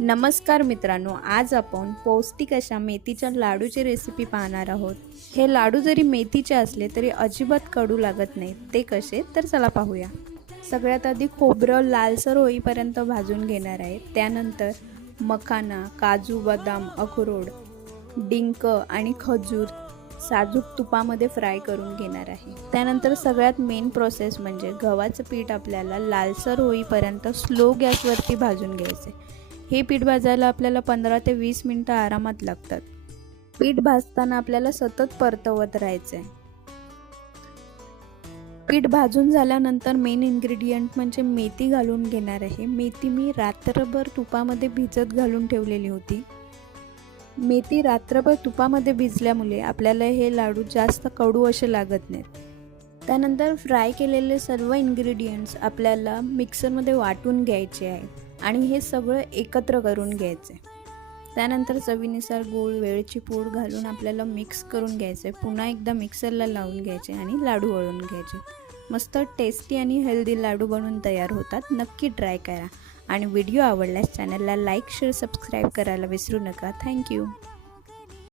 नमस्कार मित्रांनो, आज आपण पौष्टिक अशा मेथीच्या लाडूची रेसिपी पाहणार आहोत। हे लाडू जरी मेथीचे असले तरी अजिबात कडू लागत नाहीत। ते कसे तर चला पाहूया। सगळ्यात आधी खोबरं लालसर होईपर्यंत भाजून घेणार आहे। त्यानंतर मखाना, काजू, बदाम, अक्रोड, डिंक आणि खजूर साजूक तुपामध्ये फ्राय करून घेणार आहे। त्यानंतर सगळ्यात मेन प्रोसेस म्हणजे गव्हाचं पीठ आपल्याला लालसर होईपर्यंत स्लो गॅसवरती भाजून घ्यायचे। हे पीठ भाजायला आपल्याला 15 ते 20 मिनिटं आरामात लागतात। पीठ भाजताना आपल्याला सतत परतवत राहायचे। पीठ भाजून झाल्यानंतर मेन इन्ग्रेडियंट म्हणजे मेथी घालून घेणार आहे। मेथी मी रात्रभर तुपामध्ये भिजत घालून ठेवलेली होती। मेथी रात्रभर तुपामध्ये भिजल्यामुळे आपल्याला हे लाडू जास्त कडू असे लागत नाहीत। त्यानंतर फ्राय केलेले सर्व इन्ग्रेडियंट्स आपल्याला मिक्सरमध्ये वाटून घ्यायचे आहे आणि हे सगळं एकत्र करून घ्यायचे। त्यानंतर चवीनुसार गूळ, वेलची पूड घालून आपल्याला मिक्स करून घ्यायचे। पुन्हा एकदा मिक्सरला लावून घ्यायचे आणि लाडू वळून घ्यायचे। मस्त टेस्टी आणि हेल्दी लाडू बनवून तयार होतात। नक्की ट्राय करा आणि व्हिडिओ आवडल्यास चॅनलला लाईक, शेअर, सबस्क्राईब करायला विसरू नका। थँक्यू।